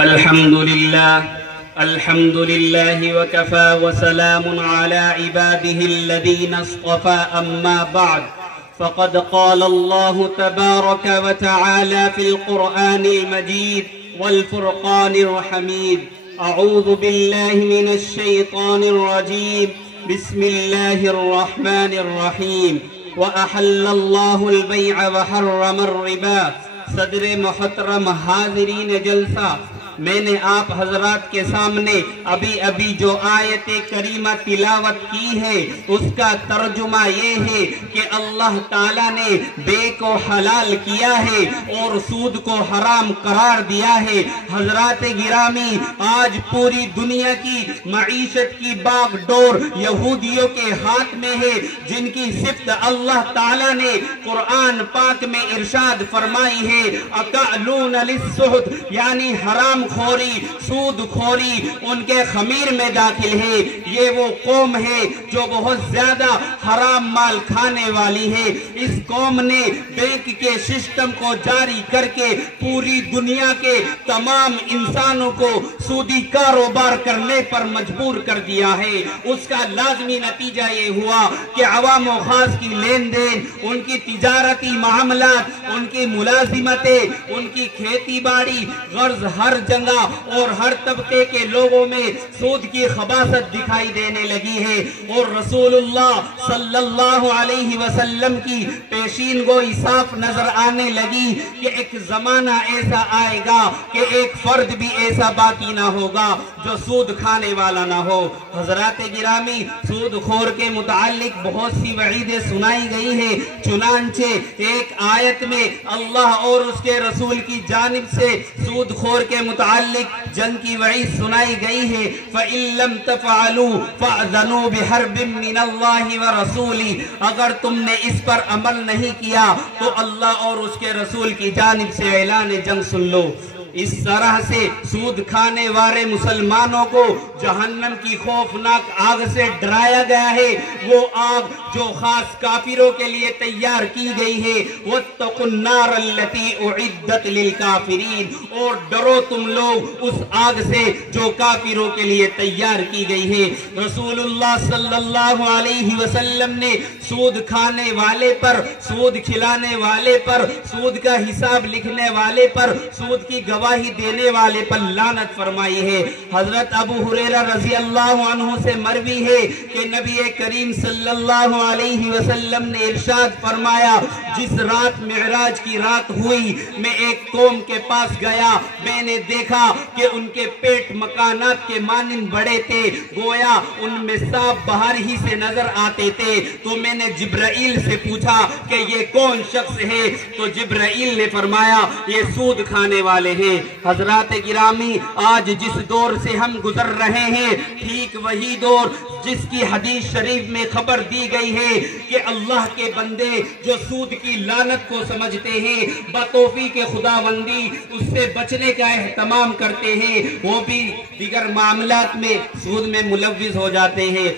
अल्हम्दुलिल्लाह वकफ़ा वसलामुन अला इबादिहिल्लज़ीना इस्तफ़ा अम्मा बाद फ़क़द क़ाल अल्लाहु तबारक व तआला फ़िल क़ुरआनिल मजीद वल फ़ुरक़ानिर हमीद। अऊज़ु बिल्लाहि मिनश शैतानिर रजीम। बिस्मिल्लाहिर रहमानिर रहीम। व अहल्लल्लाहुल बैअ व हर्रमर रिबा। सदर मोहतरम हाज़िरीन जलसा, मैंने आप हजरात के सामने अभी अभी जो आयत करीमा तिलावत की है उसका तर्जुमा ये है कि अल्लाह ताला ने बे को हलाल किया है और सूद को हराम करार दिया है। हजरात गिरामी, आज पूरी दुनिया की मईशत की बागडोर यहूदियों के हाथ में है, जिनकी सिफ्त अल्लाह ताला ने कुरान पाक में इरशाद फरमाई है, अकालून लिस्सुहद, यानी हराम खोरी, सूद खोरी उनके खमीर में दाखिल है। ये वो कौम है जो बहुत ज्यादा हराम माल खाने वाली है। इस कौम ने बैंक के सिस्टम को जारी करके पूरी दुनिया के तमाम इंसानों को सूदी कारोबार करने पर मजबूर कर दिया है। उसका लाजमी नतीजा ये हुआ कि अवाम व खास की लेन देन, उनकी तिजारती मामलात, उनकी मुलाजिमतें, उनकी खेती बाड़ी, गर्ज हर जगह और हर तबके के लोगों में सूद की खबासत दिखाई देने लगी है। और रसूलुल्लाह सल्लल्लाहु अलैहि वसल्लम की पेशीन गोई साफ नजर आने लगी कि एक जमाना ऐसा आएगा कि एक फर्द भी ऐसा बाकी ना होगा जो सूद खाने वाला ना हो। हजरात गिरामी, सूद खोर के मुतालिक बहुत सी वईदें सुनाई गई है। चुनांचे एक आयत में अल्लाह और उसके रसूल की जानिब से सूद खोर के मुतालिक जंग की वईद सुनाई गई है। फ़इल्लम तफ़अलू फ़अज़नू बिहर्बिम मिनल्लाहि व रसूली, अगर तुमने इस पर अमल नहीं किया तो अल्लाह और उसके रसूल की जानिब से ऐलान जंग सुन लो। इस तरह से सूद खाने वाले मुसलमानों को जहन्नम की खौफनाक आग से डराया गया है। वो आग जो खास काफिरों के लिए तैयार की गई है, वत्तकुन्नार अल्लती उइद्दत लिल काफिरीन, और डरो तुम लोग उस आग से जो काफिरों के लिए तैयार की गई है। रसूलुल्लाह सल्लल्लाहु अलैहि वसल्लम ने सूद खाने वाले पर, सूद खिलाने वाले पर, सूद का हिसाब लिखने वाले पर, सूद की गवाही देने वाले पर लानत फरमाई है। हजरत अबू हुरैरा रजी अल्लाह अन्हु से मरवी है कि नबी करीम सल्लल्लाहु अलैहि वसल्लम ने इरशाद फरमाया, जिस रात मिअराज की रात हुई, मैं एक कौम के पास गया, मैंने देखा कि उनके पेट मकानात के मानिंद बड़े थे, गोया उनमें सांप बाहर ही से नजर आते थे। तो मैंने जिब्राइल से पूछा कि ये कौन शख्स है, तो जिब्राइल ने फरमाया ये सूद खाने वाले हैं। हजरात गिरामी, आज जिस दौर से हम गुजर रहे हैं, ठीक वही दौर जिसकी हदीस शरीफ में खबर दी गई है कि अल्लाह के बंदे जो सूद की लानत को समझते हैं, बतौफी के खुदाबंदी उससे बचने का एहतमाम करते हैं, वो भी दिगर मामलात में सूद में मुलव्विस हो जाते हैं।